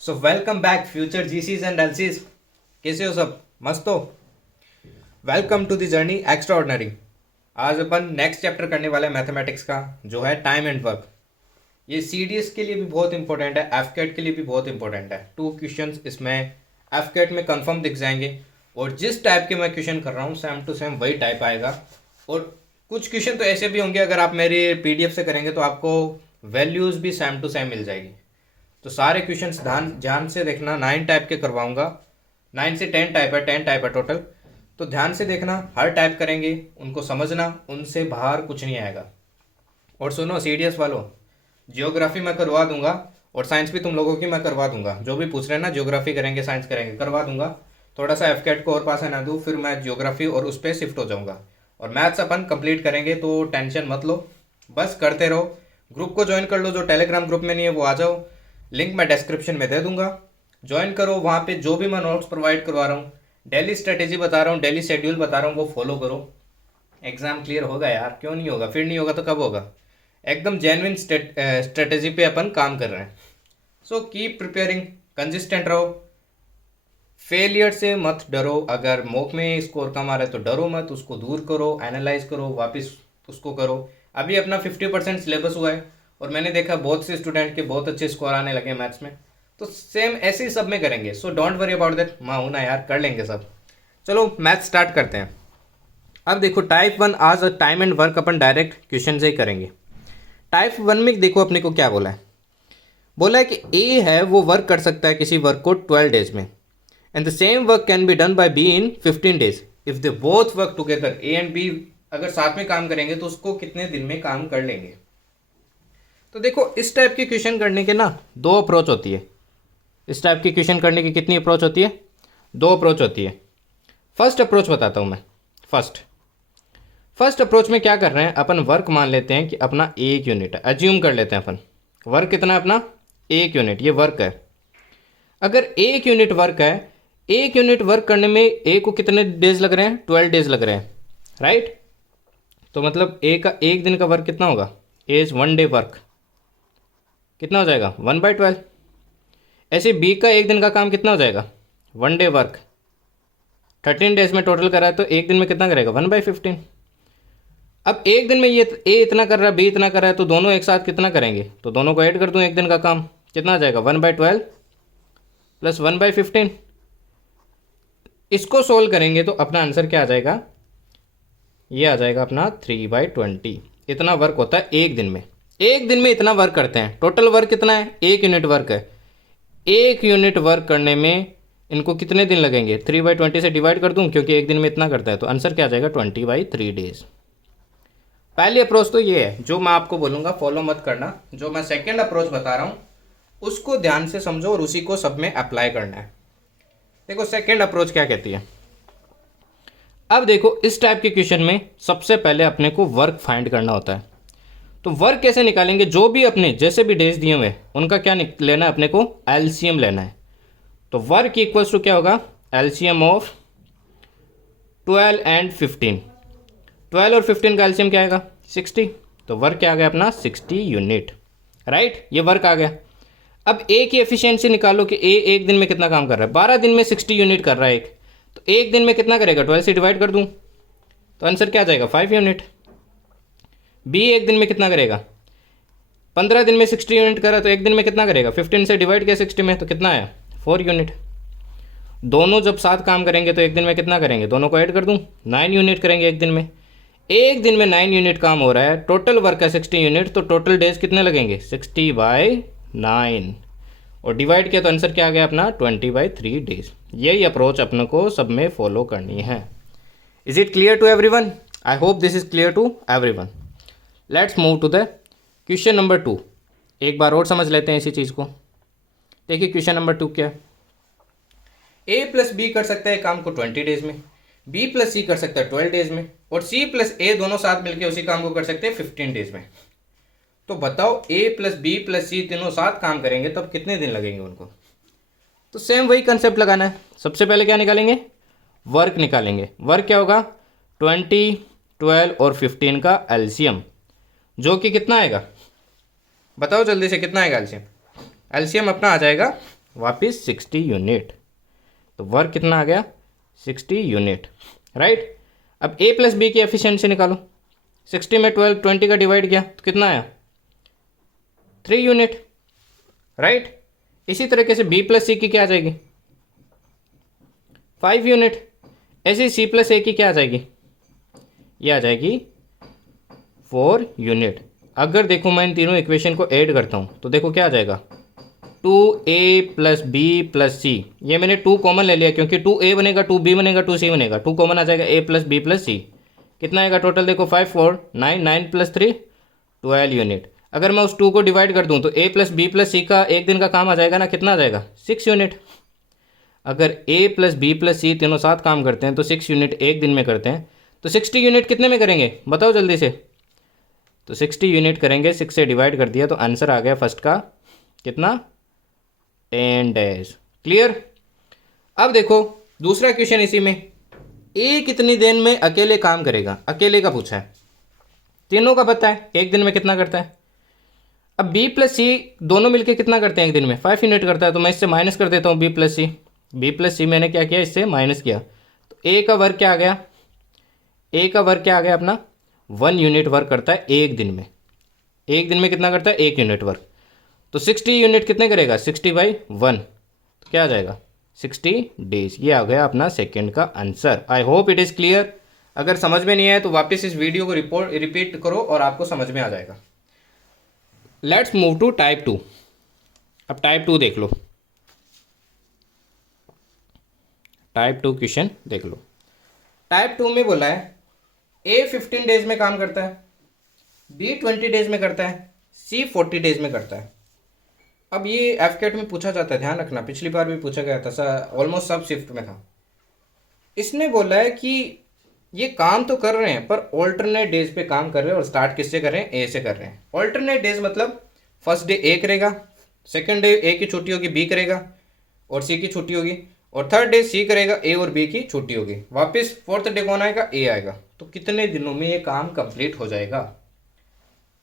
So welcome back future GCs and LCs. कैसे हो सब? मस्त हो? Welcome to the journey extraordinary. आज अपन नेक्स्ट चैप्टर करने वाले हैं मैथमेटिक्स का, जो है टाइम एंड वर्क। ये सीडीएस के लिए भी बहुत इंपॉर्टेंट है, एफकेट के लिए भी बहुत इंपॉर्टेंट है। 2 क्वेश्चंस इसमें एफकेट में कंफर्म दिख जाएंगे, और जिस टाइप के मैं क्वेश्चन कर रहा हूँ सेम टू सेम वही टाइप आएगा। और कुछ क्वेश्चन तो ऐसे भी होंगे, अगर आप मेरी पीडीएफ से करेंगे तो आपको वैल्यूज़ भी सेम टू सेम मिल जाएगी। तो सारे क्वेश्चंस ध्यान से देखना। 9 टाइप के करवाऊंगा, 9 से 10 टाइप है, 10 टाइप है टोटल। तो ध्यान से देखना, हर टाइप करेंगे, उनको समझना, उनसे बाहर कुछ नहीं आएगा। और सुनो सीडीएस वालों, जियोग्राफी मैं करवा दूंगा और साइंस भी तुम लोगों की मैं करवा दूंगा। जो भी पूछ रहे हैं ना, जियोग्राफी करेंगे साइंस करेंगे, करवा दूंगा। थोड़ा सा एफकेट को और पास आना दूँ, फिर मैं जियोग्राफी और उस पर शिफ्ट हो जाऊंगा। और मैथ्स अपन कंप्लीट करेंगे, तो टेंशन मत लो, बस करते रहो। ग्रुप को ज्वाइन कर लो, जो टेलीग्राम ग्रुप में नहीं है वो आ जाओ, लिंक मैं डिस्क्रिप्शन में दे दूंगा। ज्वाइन करो, वहाँ पे जो भी मैं नोट्स प्रोवाइड करवा रहा हूँ, डेली स्ट्रेटेजी बता रहा हूँ, डेली शेड्यूल बता रहा हूँ, वो फॉलो करो। एग्जाम क्लियर होगा यार, क्यों नहीं होगा? फिर नहीं होगा तो कब होगा? एकदम जेन्युइन स्ट्रेटेजी पे अपन काम कर रहे हैं। सो कीप प्रिपेयरिंग, कंसिस्टेंट रहो, फेलियर से मत डरो। अगर मॉक में स्कोर कम आ रहा है तो डरो मत, उसको दूर करो, एनालाइज करो, वापस उसको करो। अभी अपना 50% सिलेबस हुआ है, और मैंने देखा बहुत से स्टूडेंट के बहुत अच्छे स्कोर आने लगे मैथ्स में। तो सेम ऐसे ही सब में करेंगे। So don't worry about that, माँ हूं ना यार, कर लेंगे सब। चलो मैथ स्टार्ट करते हैं। अब देखो टाइप 1 आज time and work upon direct question से ही करेंगे। टाइप 1 में देखो अपने को क्या बोला है। बोला है कि ए है वो वर्क कर सकता है किसी वर्क को 12 डेज में, and the same work can be done by B in 15 days if they both work together. A and B अगर साथ में काम करेंगे तो उसको कितने दिन में काम कर लेंगे। तो देखो इस टाइप के क्वेश्चन करने के ना 2 अप्रोच होती है। इस टाइप के क्वेश्चन करने की कितनी अप्रोच होती है? 2 अप्रोच होती है। फर्स्ट अप्रोच बताता हूँ मैं। फर्स्ट अप्रोच में क्या कर रहे हैं अपन, वर्क मान लेते हैं कि अपना 1 यूनिट है, एज्यूम कर लेते हैं अपन। वर्क कितना है अपना? 1 यूनिट, ये वर्क है। अगर 1 यूनिट वर्क है, 1 यूनिट वर्क करने में ए को कितने डेज लग रहे हैं? 12 डेज लग रहे हैं, राइट। तो मतलब ए का 1 दिन का वर्क कितना होगा? एज 1 डे वर्क कितना हो जाएगा? 1/12। ऐसे बी का 1 दिन का काम कितना हो जाएगा? 1 डे वर्क। 13 डेज में टोटल करा है, तो 1 दिन में कितना करेगा? 1/15। अब 1 दिन में ये ए इतना कर रहा है, बी इतना कर रहा है, तो दोनों एक साथ कितना करेंगे? तो दोनों को ऐड कर दूँ, 1 दिन का काम कितना आ जाएगा? 1/12 प्लस 1/15। इसको सोल्व करेंगे तो अपना आंसर क्या आ जाएगा? ये आ जाएगा अपना 3/20। इतना वर्क होता है 1 दिन में। 1 दिन में इतना वर्क करते हैं। टोटल वर्क कितना है? 1 यूनिट वर्क है। 1 यूनिट वर्क करने में इनको कितने दिन लगेंगे? 3/20 से डिवाइड कर दूं, क्योंकि 1 दिन में इतना करता है, तो आंसर क्या आ जाएगा? 20/3 डेज। पहली अप्रोच तो ये है, जो मैं आपको बोलूँगा फॉलो मत करना। जो मैं सेकेंड अप्रोच बता रहा हूँ उसको ध्यान से समझो और उसी को सब में अप्लाई करना है। देखो सेकेंड अप्रोच क्या कहती है। अब देखो इस टाइप के क्वेश्चन में सबसे पहले अपने को वर्क फाइंड करना होता है। तो वर्क कैसे निकालेंगे? जो भी अपने जैसे भी डेज दिए हुए उनका क्या लेना है अपने को? एलसीएम लेना है। तो वर्क इक्वल्स टू क्या होगा? LCM of 12 and 15। 12 और 15 का एलसीएम क्या आएगा? 60। तो वर्क क्या आ गया अपना? 60 यूनिट, राइट। ये वर्क आ गया। अब ए की एफिशिएंसी निकालो कि ए 1 दिन में कितना काम कर रहा है। 12 दिन में 60 यूनिट कर रहा है एक, तो 1 दिन में कितना करेगा? 12 से डिवाइड कर दूं, तो आंसर क्या आ जाएगा? 5 यूनिट। बी 1 दिन में कितना करेगा? 15 दिन में 60 यूनिट कर रहा है, तो 1 दिन में कितना करेगा? 15 से डिवाइड किया 60 में, तो कितना आया? 4 यूनिट। दोनों जब साथ काम करेंगे तो 1 दिन में कितना करेंगे? दोनों को ऐड कर दूं, 9 यूनिट करेंगे 1 दिन में। 1 दिन में 9 यूनिट काम हो रहा है, टोटल वर्क है 60 यूनिट, तो टोटल डेज कितने लगेंगे? 60/9, और डिवाइड किया तो आंसर क्या आ गया अपना? 20/3 डेज। यही अप्रोच अपने को सब में फॉलो करनी है। Is it clear to everyone? I hope this is clear to everyone. Let's move to the question number 2। एक बार और समझ लेते हैं इसी चीज़ को। देखिए क्वेश्चन नंबर 2 क्या है। ए प्लस बी कर सकता है काम को 20 डेज में, बी प्लस सी कर सकता है 12 डेज में, और सी प्लस ए दोनों साथ मिलकर उसी काम को कर सकते हैं 15 डेज में। तो बताओ ए प्लस बी प्लस सी तीनों साथ काम करेंगे तब कितने दिन लगेंगे उनको? तो सेम वही कंसेप्ट लगाना है। सबसे पहले क्या निकालेंगे? वर्क निकालेंगे। वर्क क्या होगा? 20, 12 और 15 का एलसीएम, जो कि कितना आएगा? बताओ जल्दी से, कितना आएगा एलसीएम? एलसीएम अपना आ जाएगा वापस 60 यूनिट। तो वर्क कितना आ गया? 60 यूनिट, राइट। अब ए प्लस बी की एफिशिएंसी निकालो। 60 में 20 का डिवाइड किया तो कितना आया? 3 यूनिट, राइट। इसी तरीके से बी प्लस सी की क्या आ जाएगी? 5 यूनिट। ऐसे ही सी प्लस ए की क्या आ जाएगी? ये आ जाएगी 4 यूनिट। अगर देखो मैं इन तीनों इक्वेशन को ऐड करता हूँ तो देखो क्या आ जाएगा? 2a प्लस बी प्लस सी। ये मैंने 2 कॉमन ले लिया क्योंकि 2a बनेगा, 2b बनेगा, 2c बनेगा, 2 कॉमन आ जाएगा, a प्लस बी प्लस सी। कितना आएगा टोटल? देखो 5 4 9, 9 प्लस 3 12 यूनिट। अगर मैं उस 2 को डिवाइड कर दूं तो a प्लस बी प्लस सी का एक दिन का काम आ जाएगा ना, कितना आ जाएगा? 6 यूनिट। अगर a प्लस बी प्लस सी तीनों साथ काम करते हैं तो 6 यूनिट एक दिन में करते हैं, तो 60 यूनिट कितने में करेंगे बताओ जल्दी से? तो 60 यूनिट करेंगे, 6 से डिवाइड कर दिया तो आंसर आ गया फर्स्ट का कितना? 10 डेज। क्लियर। अब देखो दूसरा क्वेश्चन इसी में, ए कितनी देर में अकेले काम करेगा? अकेले का पूछा है, तीनों का पता है एक दिन में कितना करता है। अब बी प्लस सी दोनों मिलके कितना करते हैं एक दिन में? 5 यूनिट करता है। तो मैं इससे माइनस कर देता हूँ बी प्लस सी। बी प्लस सी मैंने क्या किया? इससे माइनस किया। तो ए का वर्क क्या आ गया? ए का वर्क क्या आ गया अपना? 1 यूनिट वर्क करता है एक दिन में। एक दिन में कितना करता है? 1 यूनिट वर्क। तो 60 यूनिट कितने करेगा? 60/1। तो क्या आ जाएगा? 60 डेज। ये आ गया अपना सेकेंड का answer. I hope it is clear. अगर समझ में नहीं आया तो वापस इस वीडियो को रिपीट करो और आपको समझ में आ जाएगा। Let's move to type 2। अब टाइप 2 देख लो। टाइप 2 क्वेश्चन देख लो। टाइप 2 में बोला है ए 15 डेज में काम करता है, बी 20 डेज में करता है, सी 40 डेज में करता है। अब ये एफकेट में पूछा जाता है, ध्यान रखना, पिछली बार भी पूछा गया था, ऑलमोस्ट सब शिफ्ट में था। इसने बोला है कि ये काम तो कर रहे हैं पर ऑल्टरनेट डेज पे काम कर रहे हैं, और स्टार्ट किससे कर रहे हैं? ए से कर रहे हैं। ऑल्टरनेट डेज मतलब फर्स्ट डे ए करेगा, सेकंड डे ए की छुट्टी होगी, बी करेगा और सी की छुट्टी होगी, और थर्ड डे सी करेगा, ए और बी की छुट्टी होगी। वापस फोर्थ डे कौन आएगा? ए आएगा। तो कितने दिनों में ये काम कंप्लीट हो जाएगा?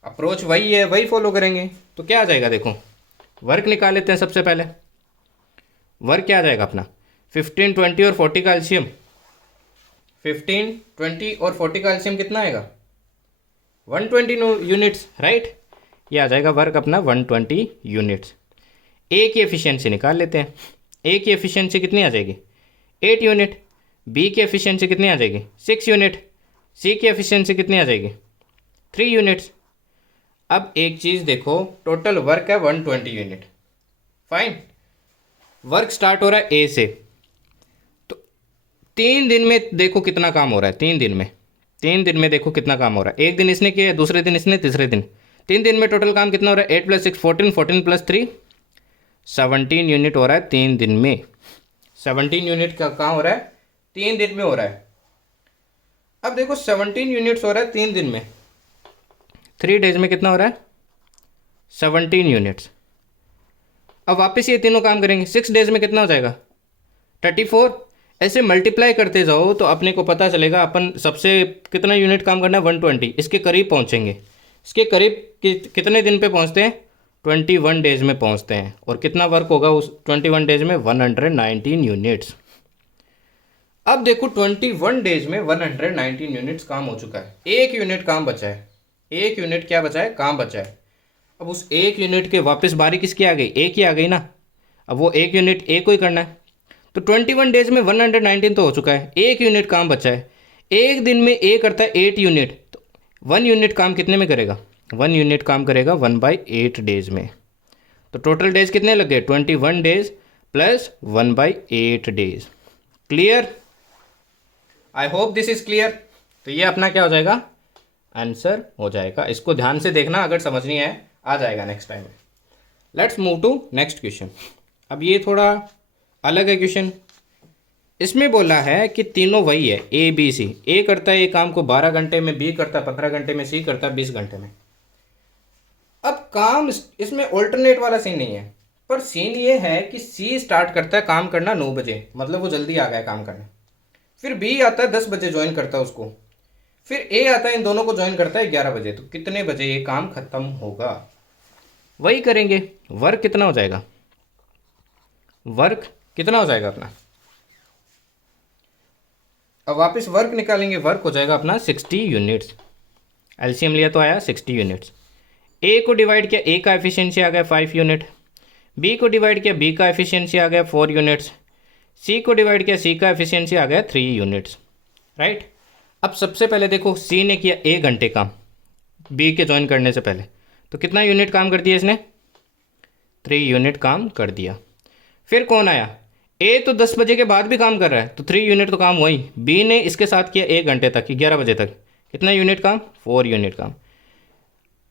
अप्रोच वही है, वही फॉलो करेंगे। तो क्या आ जाएगा? देखो वर्क निकाल लेते हैं सबसे पहले। वर्क क्या आ जाएगा अपना? 15 20 और 40 का एलसीएम। 15 20 और 40 का एलसीएम कितना आएगा? 120 यूनिट्स, राइट। ये आ जाएगा वर्क अपना 120 यूनिट्स। ए की एफिशिएंसी निकाल लेते हैं। ए की एफिशिएंसी कितनी आ जाएगी? 8 यूनिट। बी की एफिशिएंसी कितनी आ जाएगी? 6 यूनिट। सी की एफिशिएंसी कितनी आ जाएगी? 3 यूनिट्स। अब एक चीज़ देखो, टोटल वर्क है 120 यूनिट। फाइन। वर्क स्टार्ट हो रहा है ए से, तो 3 दिन में देखो कितना काम हो रहा है। 3 दिन में, 3 दिन में देखो कितना काम हो रहा है। एक दिन इसने किया, दूसरे दिन इसने, तीसरे दिन। 3 दिन में टोटल काम कितना हो रहा है? 8 + 6 14, 14 + 3 17 यूनिट हो रहा है 3 दिन में। 17 यूनिट का काम हो रहा है 3 दिन में हो रहा है। अब देखो 17 यूनिट्स हो रहा है 3 दिन में, 3 डेज में कितना हो रहा है? 17 यूनिट्स। अब वापस ये तीनों काम करेंगे, 6 डेज में कितना हो जाएगा? 34। ऐसे मल्टीप्लाई करते जाओ तो अपने को पता चलेगा अपन सबसे कितना यूनिट काम करना है? 120। इसके करीब पहुंचेंगे। इसके करीब कितने दिन पे पहुंचते हैं? 21 डेज में पहुंचते हैं। और कितना वर्क होगा उस 21 डेज में? 119 यूनिट्स। अब देखो 21 डेज में 119 यूनिट्स काम हो चुका है। 1 यूनिट काम बचा है। 1 यूनिट क्या बचा है? काम बचा है। अब उस 1 यूनिट के वापस बारी किसकी आ गई? ए की आ गई ना। अब वो 1 यूनिट ए को ही करना है। तो 21 डेज में 119 तो हो चुका है, 1 यूनिट काम बचा है। एक दिन में ए करता है 8 यूनिट, तो 1 यूनिट काम कितने में करेगा? 1 यूनिट काम करेगा 1/8 डेज में। तो टोटल डेज कितने लग गए? 21 days plus 1/8 days. Clear? I hope this is clear. तो ये अपना क्या हो जाएगा? आंसर हो जाएगा। इसको ध्यान से देखना, अगर समझ नहीं आए आ जाएगा नेक्स्ट टाइम में। Let's move to next question. अब ये थोड़ा अलग है क्वेश्चन। इसमें बोला है कि तीनों वही है, ए बी सी। ए करता है ये काम को 12 घंटे में, बी करता है 15 घंटे में, सी करता है 20 घंटे में। अब काम इसमें ऑल्टरनेट वाला सीन नहीं है, पर सीन ये है कि सी स्टार्ट करता है काम करना 9 बजे, मतलब वो जल्दी आ गया काम करने। फिर बी आता है 10 बजे ज्वाइन करता है उसको। फिर ए आता है, इन दोनों को ज्वाइन करता है 11 बजे। तो कितने बजे ये काम खत्म होगा? वही करेंगे। वर्क कितना हो जाएगा? वर्क कितना हो जाएगा अपना, अब वापस वर्क निकालेंगे, वर्क हो जाएगा अपना 60 यूनिट्स। एलसीएम लिया तो आया 60 यूनिट्स। ए को डिवाइड किया, ए का एफिशिएंसी आ गया 5 यूनिट। बी को डिवाइड किया, बी का एफिशिएंसी आ गया 4 यूनिट्स। सी को डिवाइड किया, सी का एफिशिएंसी आ गया 3 यूनिट्स। राइट। अब सबसे पहले देखो, सी ने किया 1 घंटे काम बी के ज्वाइन करने से पहले, तो कितना यूनिट काम कर दिया इसने, 3 यूनिट काम कर दिया। फिर कौन आया, ए तो 10 बजे के बाद भी काम कर रहा है, तो 3 यूनिट तो काम वही। बी ने इसके साथ किया 1 घंटे तक, 11 बजे तक, कितना यूनिट काम, 4 यूनिट काम।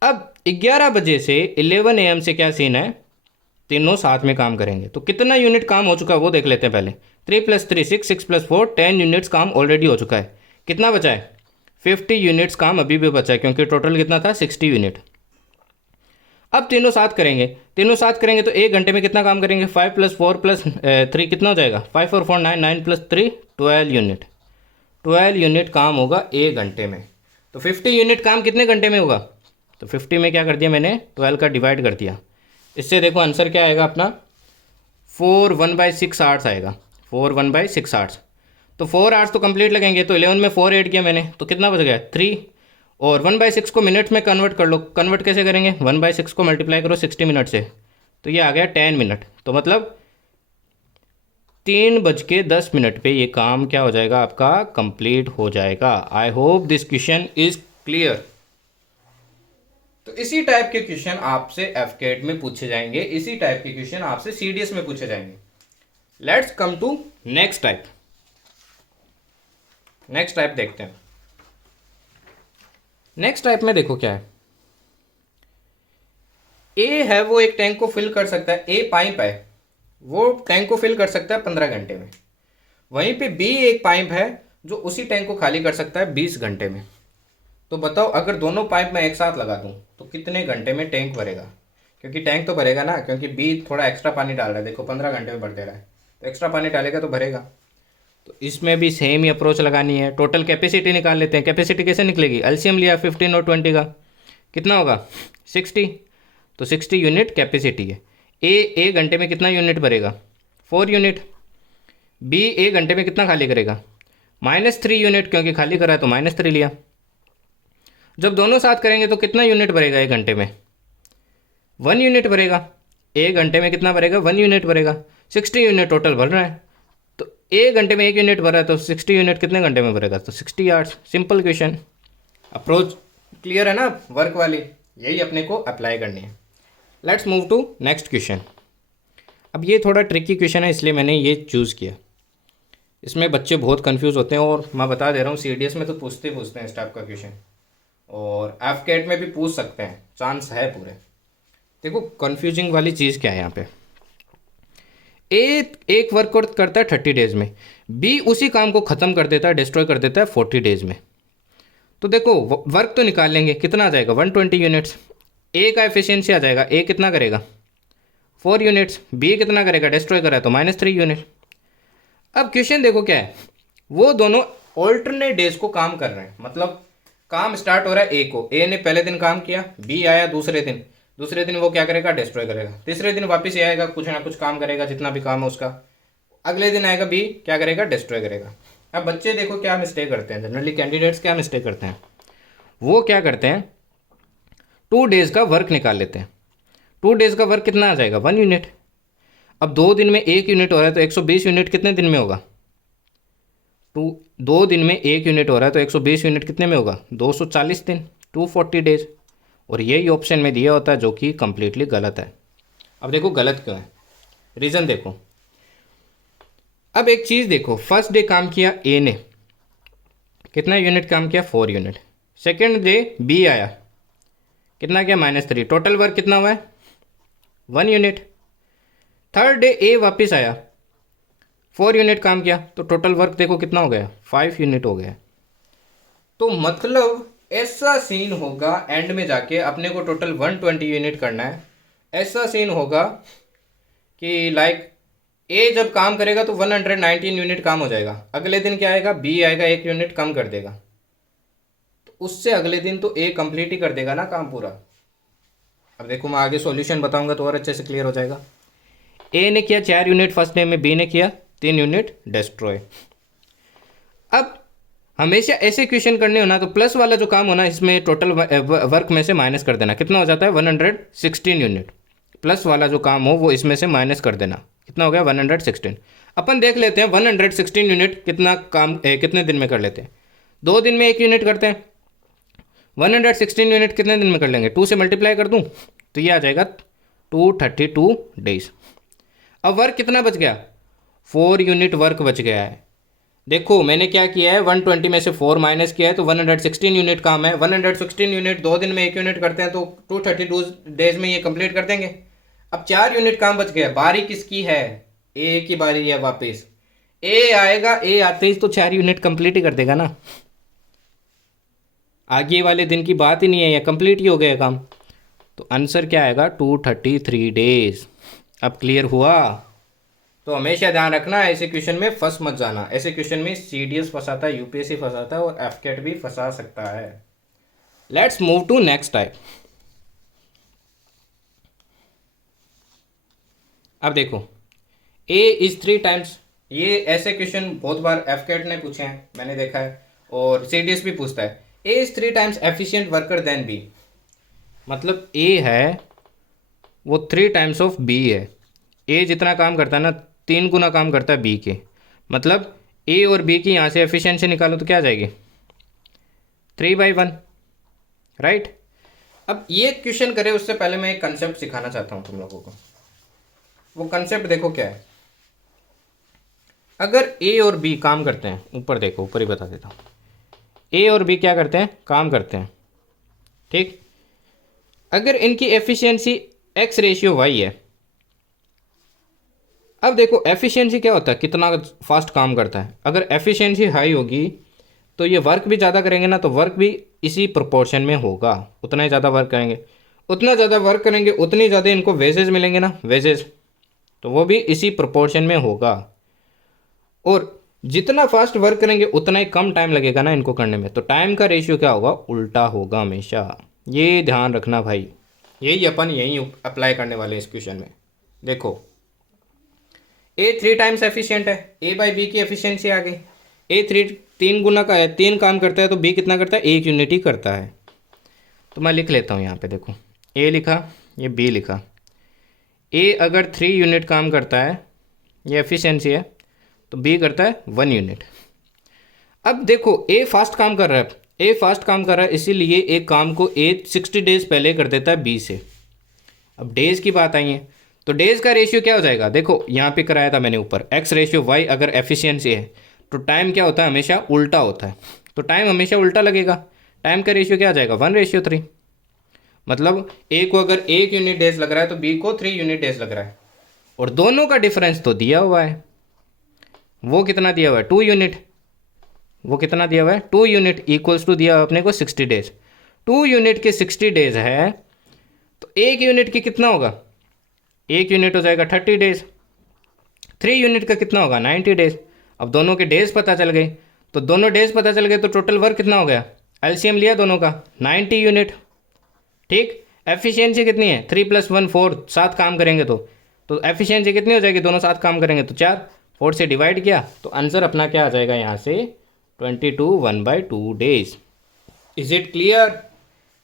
अब 11 बजे से 11 AM से क्या सीन है, तीनों साथ में काम करेंगे, तो कितना यूनिट काम हो चुका है वो देख लेते हैं पहले। 3 + 3 6, 6 + 4 10 यूनिट्स काम ऑलरेडी हो चुका है। कितना बचा है, 50 यूनिट्स काम अभी भी बचा है, क्योंकि टोटल कितना था 60 यूनिट। अब तीनों साथ करेंगे, तीनों साथ करेंगे तो 1 घंटे में कितना काम करेंगे, 5 + 4 + 3 कितना हो जाएगा, 5 और 4 9, 9 + 3 12 यूनिट। 12 यूनिट काम होगा 1 घंटे में। तो 50 यूनिट काम कितने घंटे में होगा, तो 50 में क्या कर दिया मैंने, 12 का डिवाइड कर दिया। इससे देखो आंसर क्या आएगा अपना, 4 1/6 आवर्स आएगा, 4 1/6 आवर्स। तो 4 आवर्स तो कंप्लीट लगेंगे, तो 11 में 4 ऐड किया मैंने, तो कितना बच गया 3। और 1/6 को मिनट्स में कन्वर्ट कर लो, कन्वर्ट कैसे करेंगे, 1/6 को मल्टीप्लाई करो 60 मिनट से, तो ये आ गया 10 मिनट। तो मतलब 3:10 पे ये काम क्या हो जाएगा आपका, कंप्लीट हो जाएगा। आई hope this question is clear. तो इसी टाइप के क्वेश्चन आपसे एफकेट में पूछे जाएंगे, इसी टाइप के क्वेश्चन आपसे सीडीएस में पूछे जाएंगे। Let's come to next type. Next type देखते हैं। नेक्स्ट टाइप में देखो क्या है, ए है वो एक टैंक को फिल कर सकता है, ए पाइप है वो टैंक को फिल कर सकता है 15 घंटे में। वहीं पे बी एक पाइप है जो उसी टैंक को खाली कर सकता है 20 घंटे में। तो बताओ अगर दोनों पाइप मैं एक साथ लगा दूं तो कितने घंटे में टैंक भरेगा, क्योंकि टैंक तो भरेगा ना, क्योंकि बी थोड़ा एक्स्ट्रा पानी डाल रहा है, देखो 15 घंटे में भर दे रहा है, तो एक्स्ट्रा पानी डालेगा तो भरेगा। तो इसमें भी सेम ही अप्रोच लगानी है। टोटल कैपेसिटी निकाल लेते हैं। कैपेसिटी कैसे निकलेगी, एलसीएम लिया 15 और 20 का, कितना होगा 60। तो 60 यूनिट कैपेसिटी है। ए 1 घंटे में कितना यूनिट भरेगा, 4 यूनिट। बी 1 घंटे में कितना खाली करेगा, -3 यूनिट, क्योंकि खाली करा है तो -3 लिया। जब दोनों साथ करेंगे तो कितना यूनिट भरेगा 1 घंटे में, 1 यूनिट भरेगा। 1 घंटे में कितना भरेगा, 1 यूनिट भरेगा। 60 यूनिट टोटल भर रहा है, तो 1 घंटे में 1 यूनिट भर रहा है, तो 60 यूनिट कितने घंटे में भरेगा, तो 60 hours. Simple question. Approach clear है ना वर्क वाली, यही अपने को अप्लाई करनी है। Let's move to next question. अब ये थोड़ा ट्रिकी क्वेश्चन है, इसलिए मैंने ये चूज़ किया। इसमें बच्चे बहुत कंफ्यूज होते हैं, और मैं बता दे रहा हूँ सीडीएस में तो पूछते हैं इस टाइप का क्वेश्चन, और एफकेट में भी पूछ सकते हैं, चांस है पूरे। देखो कंफ्यूजिंग वाली चीज़ क्या है यहाँ पे, ए एक वर्क करता है 30 डेज में, बी उसी काम को ख़त्म कर देता है, डिस्ट्रॉय कर देता है 40 डेज में। तो देखो वर्क तो निकाल लेंगे, कितना आ जाएगा 120 यूनिट्स। ए का एफिशिएंसी आ जाएगा, ए कितना करेगा 4 यूनिट्स, बी कितना करेगा, डिस्ट्रॉय करा है तो -3 यूनिट। अब क्वेश्चन देखो क्या है, वो दोनों ऑल्टरनेट डेज को काम कर रहे हैं, मतलब काम स्टार्ट हो रहा है ए को, ए ने पहले दिन काम किया, बी आया दूसरे दिन वो क्या करेगा, डिस्ट्रॉय करेगा। तीसरे दिन वापस ये आएगा, कुछ ना कुछ काम करेगा, जितना भी काम है उसका। अगले दिन आएगा बी, क्या करेगा, डिस्ट्रॉय करेगा। अब बच्चे देखो क्या मिस्टेक करते हैं, जनरली कैंडिडेट्स क्या मिस्टेक करते हैं, वो क्या करते हैं 2 डेज़ का वर्क निकाल लेते हैं। 2 डेज़ का वर्क कितना आ जाएगा 1 यूनिट। अब 2 दिन में 1 यूनिट हो रहा है, तो 120 यूनिट कितने दिन में होगा, 2 दिन में 1 यूनिट हो रहा है तो 120 यूनिट कितने में होगा, 240 दिन, 240 डेज। और यही ऑप्शन में दिया होता है, जो कि कंप्लीटली गलत है। अब देखो गलत क्यों है, रीज़न देखो। अब एक चीज़ देखो, फर्स्ट डे काम किया ए ने, कितना यूनिट काम किया 4 यूनिट। सेकेंड डे बी आया, कितना किया -3, टोटल वर्क कितना हुआ है 1 यूनिट। थर्ड डे ए वापस आया, 4 यूनिट काम किया, तो टोटल वर्क देखो कितना हो गया 5 यूनिट हो गया। तो मतलब ऐसा सीन होगा एंड में जाके अपने को टोटल 120 यूनिट करना है। ऐसा सीन होगा कि लाइक ए जब काम करेगा तो 119 यूनिट काम हो जाएगा, अगले दिन क्या आएगा बी आएगा 1 यूनिट कम कर देगा, तो उससे अगले दिन तो ए कंप्लीट ही कर देगा ना काम पूरा। अब देखो मैं आगे सॉल्यूशन बताऊंगा तो और अच्छे से क्लियर हो जाएगा। ए ने किया 4 यूनिट फर्स्ट डे में, बी ने किया 3 यूनिट डिस्ट्रॉय। अब हमेशा ऐसे क्वेश्चन करने होना तो प्लस वाला जो काम होना इसमें टोटल वर्क में से माइनस कर देना, कितना हो जाता है 116 यूनिट। प्लस वाला जो काम हो वो इसमें से माइनस कर देना, कितना हो गया 116। अपन देख लेते हैं 116 यूनिट कितना काम कितने दिन में कर लेते हैं। 2 दिन में 1 यूनिट करते हैं। 116 यूनिट कितने दिन में कर लेंगे, 2 से मल्टीप्लाई कर दूँ तो ये आ जाएगा 232 डेज। अब वर्क कितना बच गया, 4 यूनिट वर्क बच गया है। देखो मैंने क्या किया है, 120 में से 4 माइनस किया है तो 116 यूनिट काम है। 116 यूनिट 2 दिन में 1 यूनिट करते हैं तो 232 डेज में ये कंप्लीट कर देंगे। अब 4 यूनिट काम बच गया। बारी किसकी है, ए की बारी है वापस। ए आएगा, ए आते ही तो 4 यूनिट कंप्लीट ही कर देगा ना, आगे वाले दिन की बात ही नहीं है, या कंप्लीट ही हो गया काम। तो आंसर क्या आएगा 233 डेज। अब क्लियर हुआ। तो हमेशा ध्यान रखना ऐसे क्वेश्चन में फंस मत जाना। ऐसे क्वेश्चन में सीडीएस फंसाता है, यूपीएससी फंसाता है और एफकेट भी फंसा सकता है। Let's move to next type. अब देखो ए इज 3 टाइम्स, ये ऐसे क्वेश्चन बहुत बार एफकेट ने पूछे हैं, मैंने देखा है, और सीडीएस भी पूछता है। A is 3 times efficient worker than B, मतलब ए है वो 3 टाइम्स ऑफ बी है। ए जितना काम करता है ना 3 गुना काम करता है बी के, मतलब ए और बी की यहाँ से एफिशिएंसी निकालो तो क्या आ जाएगी 3/1, राइट। अब ये क्वेश्चन करें उससे पहले मैं एक कंसेप्ट सिखाना चाहता हूँ तुम लोगों को। वो कंसेप्ट देखो क्या है। अगर ए और बी काम करते हैं, ऊपर देखो, ऊपर ही बता देता हूँ, ए और बी क्या करते हैं, काम करते हैं, ठीक। अगर इनकी एफिशिएंसी x रेशियो y है, अब देखो एफिशिएंसी क्या होता है, कितना फास्ट काम करता है। अगर एफिशिएंसी हाई होगी तो ये वर्क भी ज़्यादा करेंगे ना, तो वर्क भी इसी प्रोपोर्शन में होगा, उतना ही ज़्यादा वर्क करेंगे। उतना ज़्यादा वर्क करेंगे उतनी ज़्यादा इनको वेजेस मिलेंगे ना, वेजेस, तो वो भी इसी प्रोपोर्शन में होगा। और जितना फास्ट वर्क करेंगे उतना ही कम टाइम लगेगा ना इनको करने में, तो टाइम का रेशियो क्या होगा, उल्टा होगा हमेशा। ये ध्यान रखना भाई, यही अपन यही अप्लाई करने वाले इस क्वेश्चन में। देखो ए 3 टाइम्स एफिशिएंट है, ए बाई बी की एफिशिएंसी आ गई। ए 3 गुना का है, 3 काम करता है तो बी कितना करता है, 1 यूनिट ही करता है। तो मैं लिख लेता हूँ यहाँ पे, देखो ए लिखा, ये बी लिखा। ए अगर 3 यूनिट काम करता है, ये एफिशिएंसी है, तो बी करता है 1 यूनिट। अब देखो ए फास्ट काम कर रहा है, ए फास्ट काम कर रहा है, इसीलिए एक काम को ए 60 डेज पहले कर देता है बी से। अब डेज की बात आई है तो डेज का रेशियो क्या हो जाएगा, देखो यहाँ पे कराया था मैंने ऊपर, x रेशियो y अगर एफिशिएंसी है तो टाइम क्या होता है, हमेशा उल्टा होता है, तो टाइम हमेशा उल्टा लगेगा। टाइम का रेशियो क्या आ जाएगा 1:3, मतलब ए को अगर 1 यूनिट डेज लग रहा है तो बी को 3 यूनिट डेज लग रहा है। और दोनों का डिफरेंस तो दिया हुआ है, वो कितना दिया हुआ है 2 यूनिट, वो कितना दिया हुआ है 2 यूनिट इक्वल्स टू दिया हुआ अपने को 60 डेज। 2 यूनिट के 60 डेज है तो 1 यूनिट की कितना होगा, 1 यूनिट हो जाएगा 30 डेज। 3 यूनिट का कितना होगा 90 डेज। अब दोनों के डेज पता चल गए, तो दोनों डेज पता चल गए तो टोटल वर्क कितना हो गया, एलसीएम लिया दोनों का 90 यूनिट, ठीक। एफिशिएंसी कितनी है 3 + 1 4, 7 काम करेंगे तो एफिशिएंसी कितनी हो जाएगी, दोनों 7 काम करेंगे तो 4, 4 से डिवाइड किया तो आंसर अपना क्या आ जाएगा यहाँ से 22 1/2 days. Is it clear.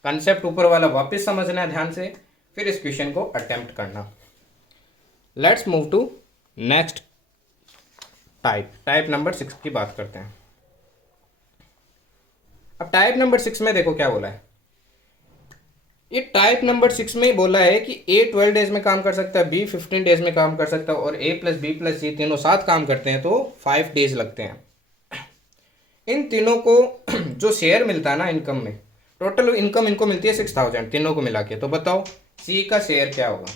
Concept ऊपर वाला वापस समझना है ध्यान से, फिर इस क्वेश्चन को अटेम्प्ट करना। Let's move to next type number 6 की बात करते हैं। अब टाइप नंबर 6 में देखो क्या बोला है। ये टाइप नंबर 6 में बोला है कि ए 12 डेज में काम कर सकता है, बी 15 डेज में काम कर सकता है, और ए प्लस बी प्लस सी तीनों साथ काम करते हैं तो 5 डेज लगते हैं। इन तीनों को जो शेयर मिलता है ना इनकम में, टोटल इनकम इनको मिलती है 6000 तीनों को मिला के। तो बताओ सी का शेयर क्या होगा,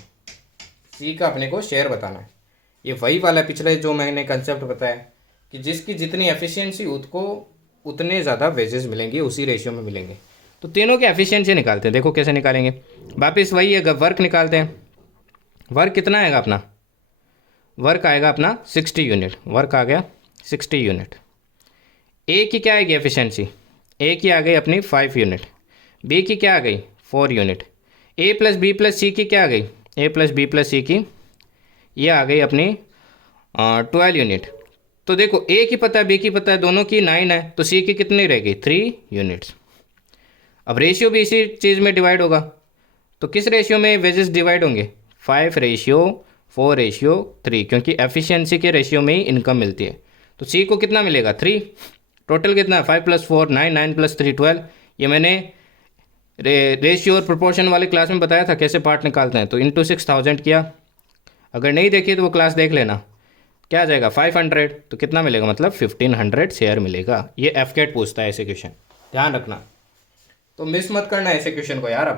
सी का अपने को शेयर बताना है। ये वही वाला पिछले जो मैंने कंसेप्ट बताया कि जिसकी जितनी एफिशिएंसी उसको उतने ज़्यादा वेजेस मिलेंगे, उसी रेशियो में मिलेंगे। तो तीनों की एफिशिएंसी निकालते हैं, देखो कैसे निकालेंगे। वापस वही है, वर्क निकालते हैं। वर्क कितना आएगा अपना, वर्क आएगा अपना 60 यूनिट, वर्क आ गया 60 यूनिट। ए की क्या आएगी एफिशिएंसी, ए की आ गई अपनी 5 यूनिट, बी की क्या आ गई 4 यूनिट, ए प्लस बी प्लस सी की क्या आ गई, ए प्लस बी प्लस सी की ये आ गई अपनी 12 यूनिट। तो देखो ए की पता है, बी की पता है, दोनों की 9 है, तो सी की कितनी रहेगी 3 यूनिट्स। अब रेशियो भी इसी चीज़ में डिवाइड होगा, तो किस रेशियो में वेजेस डिवाइड होंगे, 5:4:3, क्योंकि एफिशिएंसी के रेशियो में ही इनकम मिलती है। तो सी को कितना मिलेगा 3, टोटल कितना है 5 + 4 9, 9 + 3 12। ये मैंने रेशियो और प्रोपोर्शन वाली क्लास में बताया था कैसे पार्ट निकालते हैं। तो इंटू 6000 किया, अगर नहीं देखी तो वो क्लास देख लेना। क्या आ जाएगा 500, तो कितना मिलेगा, मतलब 1500 शेयर मिलेगा। ये एफकेट पूछता है ऐसे क्वेश्चन, ध्यान रखना। तो मिस मत करना ऐसे क्वेश्चन को यार।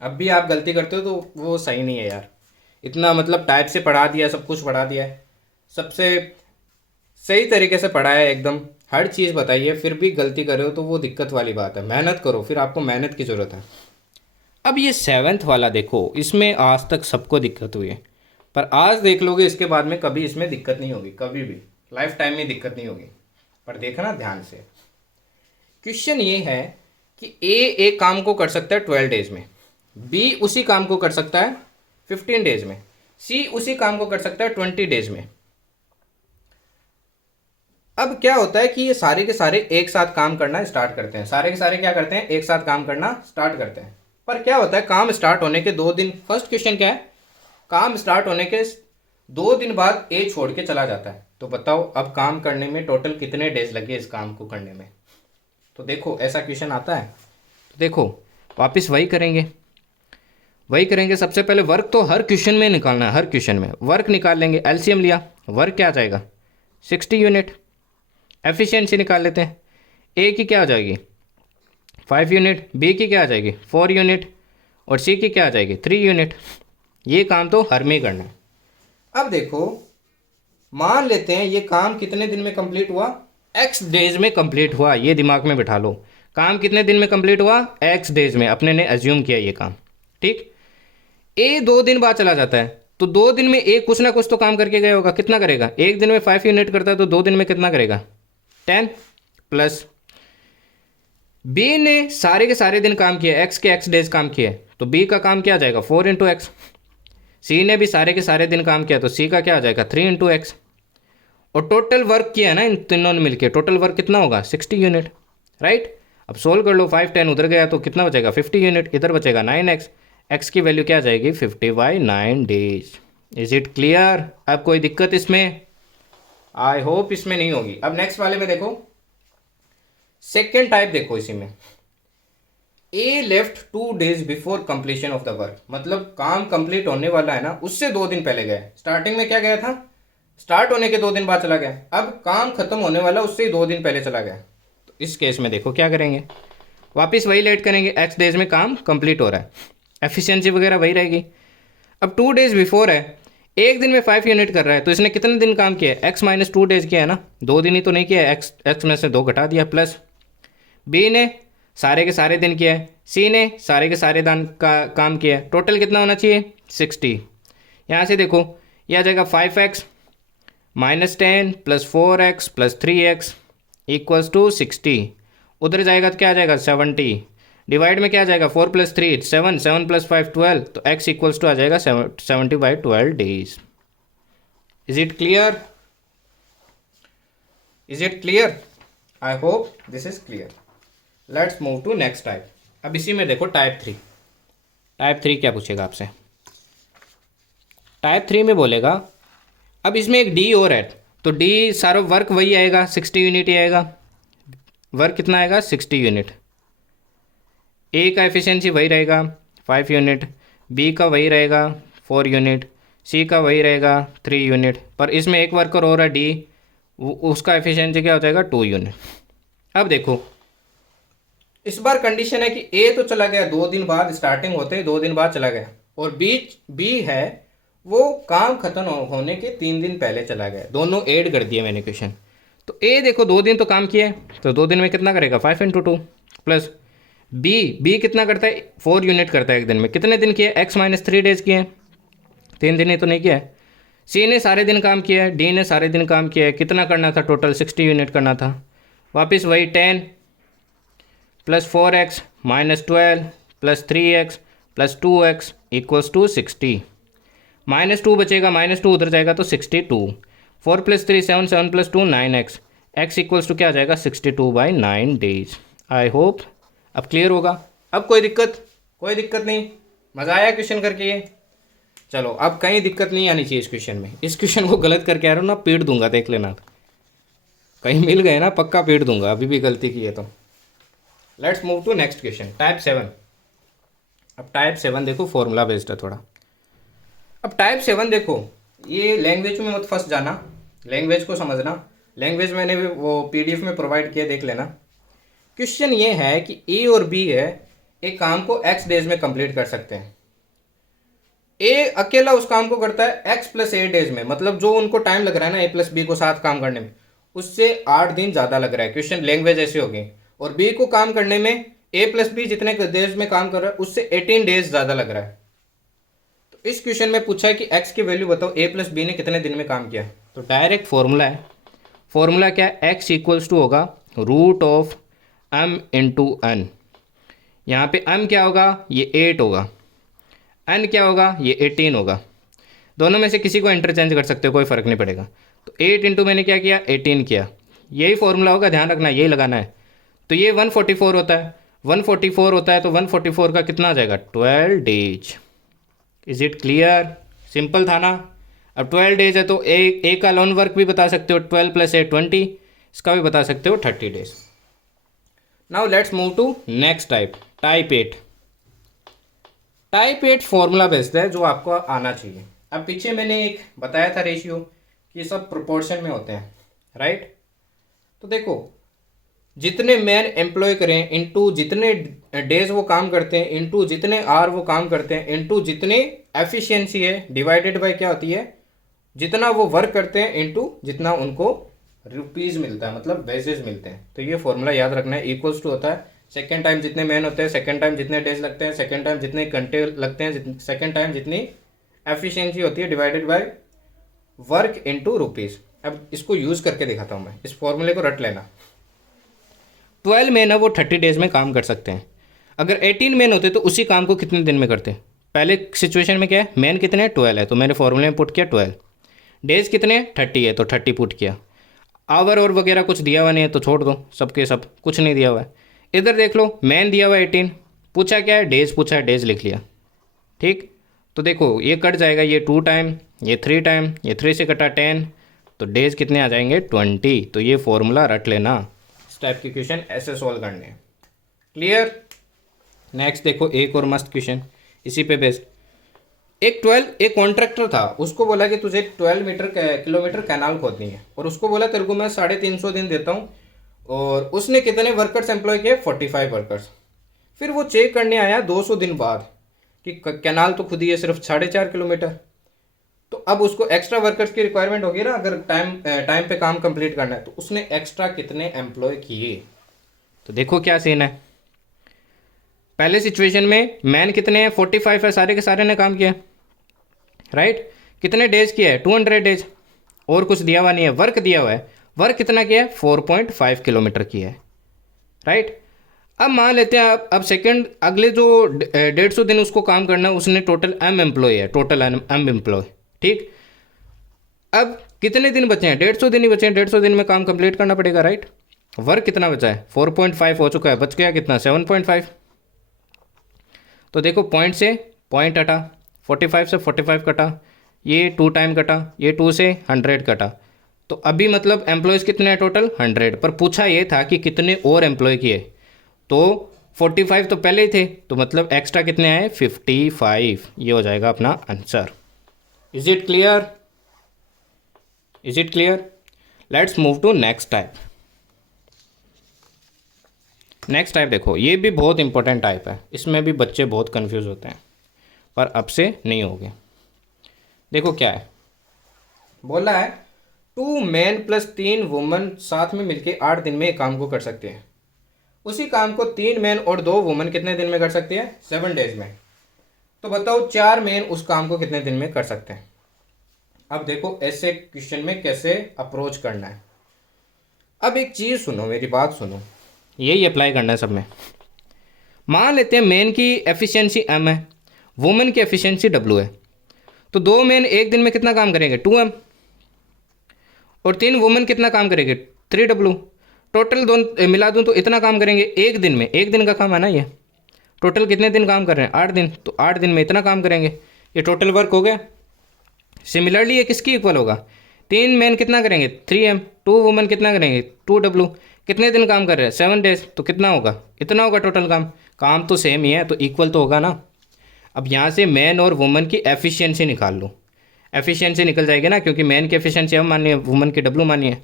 अब भी आप गलती करते हो तो वो सही नहीं है यार। इतना मतलब टाइप से पढ़ा दिया, सब कुछ पढ़ा दिया है, सबसे सही तरीके से पढ़ाया है एकदम, हर चीज़ बताइए, फिर भी गलती कर रहे हो तो वो दिक्कत वाली बात है। मेहनत करो, फिर आपको मेहनत की ज़रूरत है। अब ये 7th वाला देखो, इसमें आज तक सबको दिक्कत हुई है, पर आज देख लोगे इसके बाद में कभी इसमें दिक्कत नहीं होगी, कभी भी लाइफ टाइम में दिक्कत नहीं होगी। पर देखना ध्यान से, क्वेश्चन ये है कि ए एक काम को कर सकता है 12 डेज में, बी उसी काम को कर सकता है 15 डेज में, सी उसी काम को कर सकता है 20 डेज में। अब क्या होता है कि ये सारे के सारे एक साथ काम करना स्टार्ट करते हैं, सारे के सारे क्या करते हैं, एक साथ काम करना स्टार्ट करते हैं। पर क्या होता है, काम स्टार्ट होने के 2 दिन, फर्स्ट क्वेश्चन क्या है, काम स्टार्ट होने के 2 दिन बाद ए छोड़ के चला जाता है। तो बताओ अब काम करने में टोटल कितने डेज लगे इस काम को करने में। तो देखो ऐसा क्वेश्चन आता है, तो देखो वापस वही करेंगे, सबसे पहले वर्क तो हर क्वेश्चन में निकालना है, हर क्वेश्चन में वर्क निकाल लेंगे। एलसीएम लिया, वर्क क्या आ जाएगा 60 यूनिट। एफिशिएंसी निकाल लेते हैं, ए की क्या आ जाएगी 5 यूनिट, बी की क्या आ जाएगी 4 यूनिट, और सी की क्या आ जाएगी 3 यूनिट। ये काम तो हर में ही करना है। अब देखो मान लेते हैं ये काम कितने दिन में कंप्लीट हुआ, एक्स डेज में कंप्लीट हुआ। ये दिमाग में बिठा लो, काम कितने दिन में कंप्लीट हुआ, एक्स डेज में, अपने ने एज्यूम किया ये काम, ठीक। ए 2 दिन बाद चला जाता है, तो 2 दिन में ए कुछ ना कुछ तो काम करके गया होगा। कितना करेगा, एक दिन में 5 यूनिट करता है, तो 2 दिन में कितना करेगा 10, प्लस बी ने सारे के सारे दिन काम किया, एक्स के एक्स डेज काम किया, तो बी का काम क्या आ जाएगा 4 × एक्स। सी ने भी सारे के सारे दिन काम किया, तो सी का क्या आ जाएगा 3 × एक्स। और टोटल वर्क किया है ना इन तीनों ने मिलकर, टोटल वर्क कितना होगा 60 यूनिट, राइट। अब सोल्व कर लो, 5 10 उधर गया तो कितना बचेगा 50 यूनिट, इधर बचेगा 9x, एक्स की वैल्यू क्या आ जाएगी 50/9 डेज। Is it clear. अब कोई दिक्कत इसमें, आई होप इसमें नहीं होगी। अब नेक्स्ट वाले में देखो, सेकेंड टाइप देखो, इसी में A left 2 days before completion of the work, मतलब काम कंप्लीट होने वाला है ना उससे 2 दिन पहले गए। स्टार्टिंग में क्या गया था, स्टार्ट होने के 2 दिन बाद चला गया, अब काम खत्म होने वाला उससे 2 दिन पहले चला गया। तो इस केस में देखो क्या करेंगे, वापस वही लेट करेंगे, एक्स डेज में काम कंप्लीट हो रहा है, एफिशिएंसी वगैरह वही रहेगी। अब 2 डेज बिफोर है, एक दिन में 5 यूनिट कर रहा है, तो इसने कितने दिन काम किया है, एक्स - 2 डेज किया है ना, 2 दिन ही तो नहीं किया है, एक्स में से 2 घटा दिया, प्लस बी ने सारे के सारे दिन किया है, सी ने सारे के सारे दिन का काम किया है, टोटल कितना होना चाहिए 60। यहाँ से देखो यह आ जाएगा 5x - 10 + 4x + 3x = 60। उधर जाएगा तो क्या आ जाएगा 70, डिवाइड में क्या आ जाएगा 4 + 3 7, 7 + 5 12, तो x = आ जाएगा 70/12 days. Is it clear, is it clear, I hope this is clear. Let's move to next type. अब इसी में देखो टाइप 3, टाइप 3 क्या पूछेगा आपसे, टाइप 3 में बोलेगा, अब इसमें एक डी और है, तो डी सारा वर्क वही आएगा 60 यूनिट ही आएगा, वर्क कितना आएगा 60 यूनिट। ए का एफिशिएंसी वही रहेगा 5 यूनिट, बी का वही रहेगा 4 यूनिट, सी का वही रहेगा 3 यूनिट, पर इसमें एक वर्कर और है डी, उसका एफिशिएंसी क्या हो जाएगा 2 यूनिट। अब देखो इस बार कंडीशन है कि ए तो चला गया 2 दिन बाद, स्टार्टिंग होते ही 2 दिन बाद चला गया, और बी है वो काम खत्म होने के 3 दिन पहले चला गया, दोनों ऐड कर दिए मैंने क्वेश्चन। तो ए देखो 2 दिन तो काम किया है, तो 2 दिन में कितना करेगा 5 × 2, प्लस बी कितना करता है 4 यूनिट करता है एक दिन में, कितने दिन किए x - 3 डेज किए, 3 दिन ही तो नहीं किया है। सी ने सारे दिन काम किया है, डी ने सारे दिन काम किया है, कितना करना था टोटल 60 यूनिट करना था, वापस वही 10 + 4x - 12 + 3x + 2x = 60। -2 बचेगा, -2 उधर जाएगा तो 62। 4 + 3 7, 7 + 2 9x, x इक्वल्स टू क्या आ जाएगा 62/9 डेज। आई होप अब क्लियर होगा। अब कोई दिक्कत? कोई दिक्कत नहीं, मज़ा आया क्वेश्चन करके ये? चलो अब कहीं दिक्कत नहीं आनी चाहिए इस क्वेश्चन में। इस क्वेश्चन को गलत करके आ रहा हूँ ना, पीट दूंगा, देख लेना। कहीं मिल गए ना, पक्का पीट दूंगा, अभी भी गलती की है तो। Let's move to next question, type 7। अब टाइप 7 देखो, फॉर्मूला बेस्ड है थोड़ा। अब टाइप 7 देखो, ये लैंग्वेज में मत फंस जाना, लैंग्वेज को समझना। लैंग्वेज मैंने भी वो पीडीएफ में प्रोवाइड किया, देख लेना। क्वेश्चन ये है कि ए और बी है, एक काम को एक्स डेज में कंप्लीट कर सकते हैं। ए अकेला उस काम को करता है एक्स + 8 डेज में, मतलब जो उनको टाइम लग रहा है ना ए + बी को साथ काम करने में, उससे 8 दिन ज़्यादा लग रहा है। क्वेश्चन लैंग्वेज ऐसी होगी। और बी को काम करने में ए + बी जितने डेज में काम कर रहा है उससे 18 डेज ज़्यादा लग रहा है। तो इस क्वेश्चन में पूछा है कि एक्स की वैल्यू बताओ, ए + बी ने कितने दिन में काम किया। तो डायरेक्ट फॉर्मूला है। फॉर्मूला क्या है? एक्स इक्वल्स टू होगा √m × n। यहाँ पे m क्या होगा? ये 8 होगा। n क्या होगा? ये 18 होगा। दोनों में से किसी को इंटरचेंज कर सकते हो, कोई फ़र्क नहीं पड़ेगा। तो 8 इंटू मैंने क्या किया? 18 किया। यही फॉर्मूला होगा, ध्यान रखना, यही लगाना है। तो ये 144 होता है, 144 होता है, तो 144 का कितना आ जाएगा? 12 days. Is it clear? Simple था ना। अब 12 डेज है तो ए का लोन वर्क भी बता सकते हो, 12 + 8 20, इसका भी बता सकते हो 30 days. Now let's move to next type, type 8। Type 8 formula based है, जो आपको आना चाहिए। अब पीछे मैंने एक बताया था रेशियो कि सब प्रोपोर्शन में होते हैं, राइट? तो देखो, जितने मैन एम्प्लॉय करें इनटू जितने डेज वो काम करते हैं, इनटू जितने आवर वो काम करते हैं, इनटू जितने एफिशिएंसी है, डिवाइडेड बाय क्या होती है, जितना वो वर्क करते हैं इनटू जितना उनको रुपीज़ मिलता है, मतलब वेजेस मिलते हैं। तो ये फॉर्मूला याद रखना है। इक्वल्स टू होता है सेकेंड टाइम जितने मैन होते हैं, सेकेंड टाइम जितने डेज लगते हैं, सेकेंड टाइम जितने घंटे लगते हैं, सेकेंड टाइम जितनी एफिशिएंसी होती है, divided by work into rupees. अब इसको यूज़ करके दिखाता हूँ मैं, इस फॉर्मूले को रट लेना। 12 मैन है वो 30 डेज में काम कर सकते हैं। अगर 18 मैन होते तो उसी काम को कितने दिन में करते? पहले सिचुएशन में क्या है, मैन कितने हैं? 12 है, तो मैंने फॉर्मूले में पुट किया 12। डेज कितने हैं? 30 है, तो 30 पुट किया। आवर और वगैरह कुछ दिया हुआ नहीं है तो छोड़ दो, सबके सब कुछ नहीं दिया हुआ है। इधर देख लो, मैन दिया हुआ है 18, पूछा क्या है? डेज पूछा है, डेज लिख लिया। ठीक, तो देखो ये कट जाएगा, ये 2 टाइम, ये 3 टाइम, ये 3 से कटा 10, तो डेज कितने आ जाएंगे? 20। तो ये फॉर्मूला रट लेना, इस टाइप के क्वेश्चन ऐसे सॉल्व करने हैं। क्लियर? नेक्स्ट देखो, एक और मस्त क्वेश्चन इसी पे बेस्ड। एक कॉन्ट्रैक्टर था, उसको बोला कि तुझे 12 किलोमीटर कैनाल खोदनी है, और उसको बोला तेरे को मैं 350 दिन देता हूँ, और उसने कितने वर्कर्स एम्प्लॉय किए? 45 वर्कर्स। फिर वो चेक करने आया 200 दिन बाद कि कैनाल तो खुद ही है सिर्फ 4.5 किलोमीटर। तो अब उसको एक्स्ट्रा वर्कर्स की रिक्वायरमेंट होगी ना, अगर टाइम पे काम कंप्लीट करना है, तो उसने एक्स्ट्रा कितने एम्प्लॉय किए? तो देखो क्या सीन है। पहले सिचुएशन में मैन कितने हैं? 45 है, सारे के सारे ने काम किया, राइट? कितने डेज किया है? 200 डेज, और कुछ दिया हुआ नहीं है, वर्क दिया हुआ है। वर्क कितना किया है? 4.5 किलोमीटर किया है, राइट? अब मान लेते हैं अब सेकंड अगले जो 150 दिन उसको काम करना है, उसने टोटल एम एम्प्लॉय है, टोटल एम एम्प्लॉय। ठीक, अब कितने दिन बचे हैं? 150 दिन ही बचे हैं, 150 दिन में काम कंप्लीट करना पड़ेगा, राइट? वर्क कितना बचा है? 4.5 हो चुका है, बच गया कितना? 7.5। तो देखो पॉइंट से पॉइंट हटा, 45 से 45 कटा, ये 2 टाइम कटा, ये 2 से 100 कटा, तो अभी मतलब एम्प्लॉयज़ कितने हैं टोटल? 100। पर पूछा ये था कि कितने और एम्प्लॉय किए, तो 45 तो पहले ही थे, तो मतलब एक्स्ट्रा कितने आए? 55। ये हो जाएगा अपना answer. Is it clear? Is it clear? Let's move to next type. Next type देखो, ये भी बहुत इंपॉर्टेंट टाइप है, इसमें भी बच्चे बहुत कंफ्यूज होते हैं, पर अब से नहीं होगे। देखो क्या है, बोला है 2 मैन + 3 वुमन साथ में मिलके 8 दिन में एक काम को कर सकते हैं। उसी काम को 3 मैन और 2 वुमन कितने दिन में कर सकती है? 7 डेज में। तो बताओ 4 मैन उस काम को कितने दिन में कर सकते हैं? अब देखो ऐसे क्वेश्चन में कैसे अप्रोच करना है। अब एक चीज़ सुनो, मेरी बात सुनो, यही अप्लाई करना है सब में। मान लेते हैं मैन की एफिशिएंसी m है, वुमेन की एफिशिएंसी w है। तो 2 मैन एक दिन में कितना काम करेंगे 2m, और 3 वुमेन कितना काम करेंगे 3w। टोटल दोनों मिला दूँ तो इतना काम करेंगे एक दिन में, एक दिन का काम है ना ये। टोटल कितने दिन काम कर रहे हैं 8 दिन, तो 8 दिन में इतना काम करेंगे, ये टोटल वर्क हो गया। सिमिलरली ये किसकी इक्वल होगा, 3 मैन कितना करेंगे 3m, 2 वुमेन कितना करेंगे 2w, कितने दिन काम कर रहे हैं 7 डेज, तो कितना होगा इतना होगा टोटल काम। काम तो सेम ही है तो इक्वल तो होगा ना। अब यहाँ से मैन और वुमेन की एफिशिएंसी निकाल लो, एफिशिएंसी निकल जाएगी ना, क्योंकि मैन की एफिशिएंसी हम मानिए, वुमेन की w मानिए।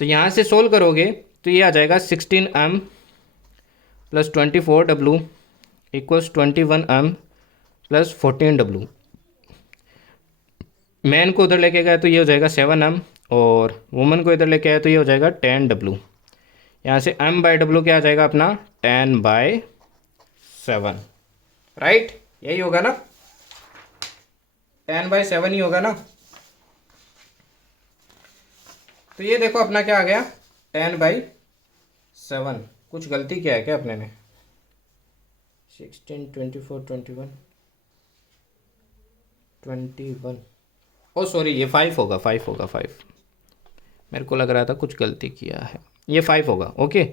तो यहाँ से सोल्व करोगे तो ये आ जाएगा 16m plus 24w equals 21m plus 14w। Man को उधर लेके गया तो ये हो जाएगा 7m, और वुमेन को इधर लेके आया तो ये हो जाएगा 10w। यहाँ से m/w क्या आ जाएगा अपना 10/7, राइट, यही होगा ना, 10/7 ही होगा ना। तो ये देखो अपना क्या आ गया 10/7। कुछ गलती किया है क्या अपने ने, 16 24 21 ओ सॉरी ये 5 होगा, 5 होगा, 5 मेरे को लग रहा था कुछ गलती किया है, ये 5 होगा। ओके,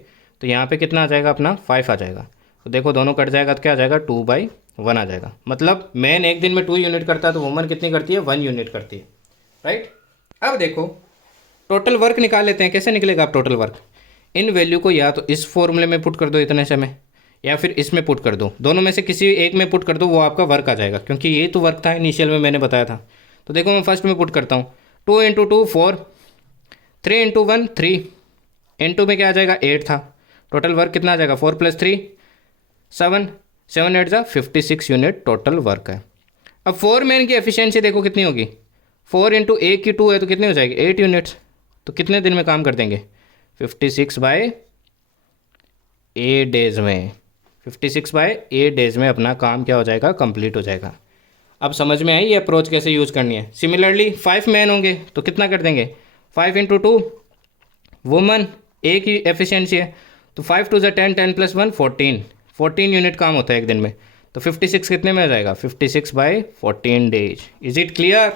तो यहाँ पे कितना आ जाएगा अपना 5 आ जाएगा। तो देखो दोनों कट जाएगा तो क्या आ जाएगा 2/1 आ जाएगा। मतलब मैन एक दिन में 2 यूनिट करता है तो वुमन कितनी करती है 1 यूनिट करती है, राइट। अब देखो टोटल वर्क निकाल लेते हैं, कैसे निकलेगा आप टोटल वर्क। इन वैल्यू को या तो इस फॉर्मूले में पुट कर दो इतने समय, या फिर इसमें पुट कर दो, दोनों में से किसी एक में पुट कर दो, वो आपका वर्क आ जाएगा, क्योंकि ये तो वर्क था इनिशियल में मैंने बताया था। तो देखो मैं फर्स्ट में पुट करता हूँ 2 × 2 4, 3 × 1 3, × में क्या आ जाएगा 8 था। टोटल वर्क कितना आ जाएगा 4 + 3 7, 7 8 जा 56 यूनिट टोटल वर्क है। अब 4 मैन की एफिशिएंसी देखो कितनी होगी, 4 × 1 की 2 है तो कितनी हो जाएगी 8 यूनिट्स। तो कितने दिन में काम कर देंगे 56/8 डेज में, 56/8 डेज में अपना काम क्या हो जाएगा कंप्लीट हो जाएगा। अब समझ में आई ये अप्रोच कैसे यूज़ करनी है। सिमिलरली 5 मैन होंगे तो कितना कर देंगे 5 × 2, वुमन एक ही एफिशिएंसी है तो 5 2 10, 10 + 1 14 यूनिट काम होता है एक दिन में। तो 56 कितने में आ जाएगा 56/14 days. Is it clear?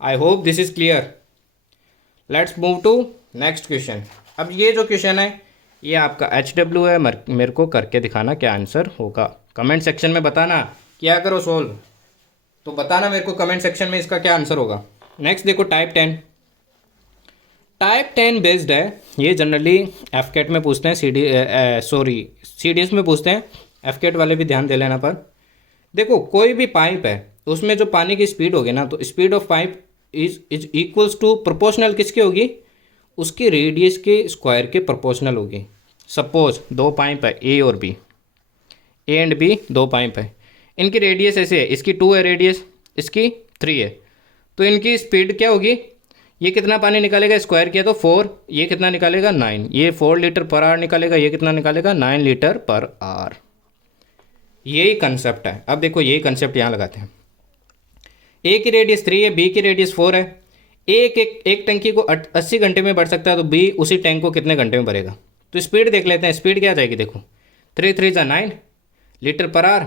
I hope this is clear. Let's move to next question. अब ये जो क्वेश्चन है ये आपका HW है, मेरे को करके दिखाना क्या आंसर होगा। कमेंट सेक्शन में बताना, क्या करो सोल्व तो बताना मेरे को कमेंट सेक्शन में इसका क्या आंसर होगा। नेक्स्ट देखो टाइप 10 बेस्ड है, ये जनरली FCAT में पूछते हैं, CDS में पूछते हैं, FCAT वाले भी ध्यान दे लेना। पर देखो कोई भी पाइप है उसमें जो पानी की स्पीड होगी ना, तो speed of pipe is equals to proportional किसकी होगी, उसकी रेडियस के स्क्वायर के प्रोपोर्शनल होगी। सपोज 2 पाइप है A और B, A and B 2 pipe है, इनकी रेडियस ऐसे है, इसकी 2 है रेडियस, इसकी 3 है, तो इनकी स्पीड क्या होगी, ये कितना पानी निकालेगा स्क्वायर किया तो 4, ये कितना निकालेगा 9, ये 4 लीटर पर आवर निकालेगा, ये कितना निकालेगा 9 लीटर पर आवर। यही कंसेप्ट है। अब देखो यही कंसेप्ट यहाँ लगाते हैं। A की रेडियस 3 है, B की रेडियस 4 है। एक टंकी को 80 घंटे में भर सकता है तो B उसी टैंक को कितने घंटे में भरेगा। तो स्पीड देख लेते हैं, स्पीड क्या आ जाएगी, देखो 3 3 जा 9 लीटर पर आवर,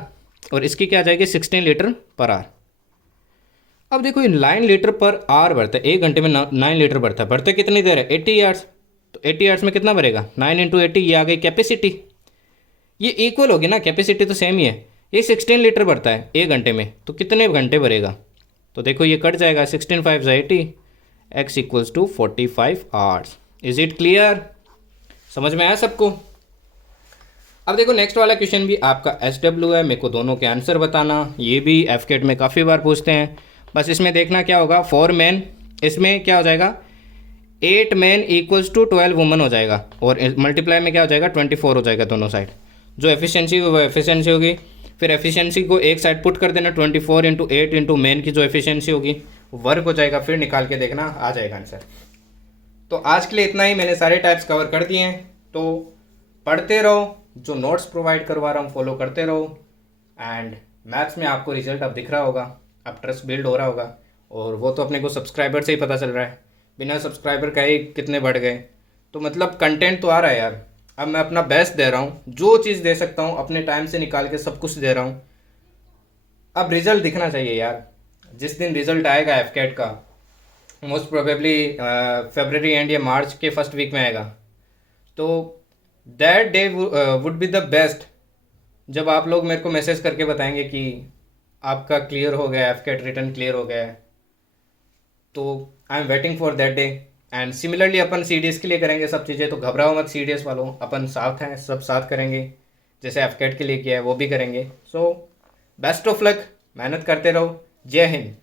और इसकी क्या आ जाएगी 16 लीटर पर आवर। अब देखो ये 9 लीटर पर आवर भरता है, 1 घंटे में 9 लीटर भरता है, भरते कितनी देर है 80 यार्ड्स, तो 80 यार्ड्स में कितना भरेगा 9 × 80, ये आ गई कैपेसिटी। ये इक्वल होगी ना, कैपेसिटी तो सेम ही है। ये 16 लीटर भरता है 1 घंटे में, तो कितने घंटे भरेगा, तो देखो ये कट जाएगा 16 5 जा 80, x = 45 hours. Is it clear? समझ में आया सबको? अब देखो नेक्स्ट वाला क्वेश्चन भी आपका SW है, मेरे को दोनों के आंसर बताना। ये भी FCAT में काफ़ी बार पूछते हैं। बस इसमें देखना क्या होगा 4 मैन, इसमें क्या हो जाएगा 8 मैन = 12 वुमन हो जाएगा, और मल्टीप्लाई में क्या हो जाएगा 24 हो जाएगा दोनों साइड। जो एफिशिएंसी वो एफिशिएंसी होगी, फिर एफिशिएंसी को एक साइड पुट कर देना, 24 × 8 × मैन की जो एफिशिएंसी होगी वर्क हो जाएगा, फिर निकाल के देखना आ जाएगा आंसर। तो आज के लिए इतना ही, मैंने सारे टाइप्स कवर कर दिए हैं। तो पढ़ते रहो, जो नोट्स प्रोवाइड करवा रहा हूँ फॉलो करते रहो, एंड मैथ्स में आपको रिजल्ट अब दिख रहा होगा, अब ट्रस्ट बिल्ड हो रहा होगा, और वो तो अपने को सब्सक्राइबर से ही पता चल रहा है, बिना सब्सक्राइबर का ही कितने बढ़ गए। तो मतलब कंटेंट तो आ रहा है यार, अब मैं अपना बेस्ट दे रहा हूँ, जो चीज़ दे सकता हूँ अपने टाइम से निकाल के सब कुछ दे रहा हूँ। अब रिजल्ट दिखना चाहिए यार, जिस दिन रिजल्ट आएगा एफ कैट का, मोस्ट प्रोबेबली फेबररी एंड या मार्च के फर्स्ट वीक में आएगा, तो that day would be the best जब आप लोग मेरे को मैसेज करके बताएंगे कि आपका क्लियर हो गया, एफ कैट रिटर्न क्लियर हो गया है। तो I am waiting for that day. And similarly अपन सी डी एस के लिए करेंगे सब चीज़ें, तो घबराओ मत सी डी एस वालों, अपन साथ हैं, सब साथ करेंगे। जैसे एफ कैट के लिए किया है वो भी करेंगे। सो बेस्ट ऑफ लक, मेहनत करते रहो। जय हिंद।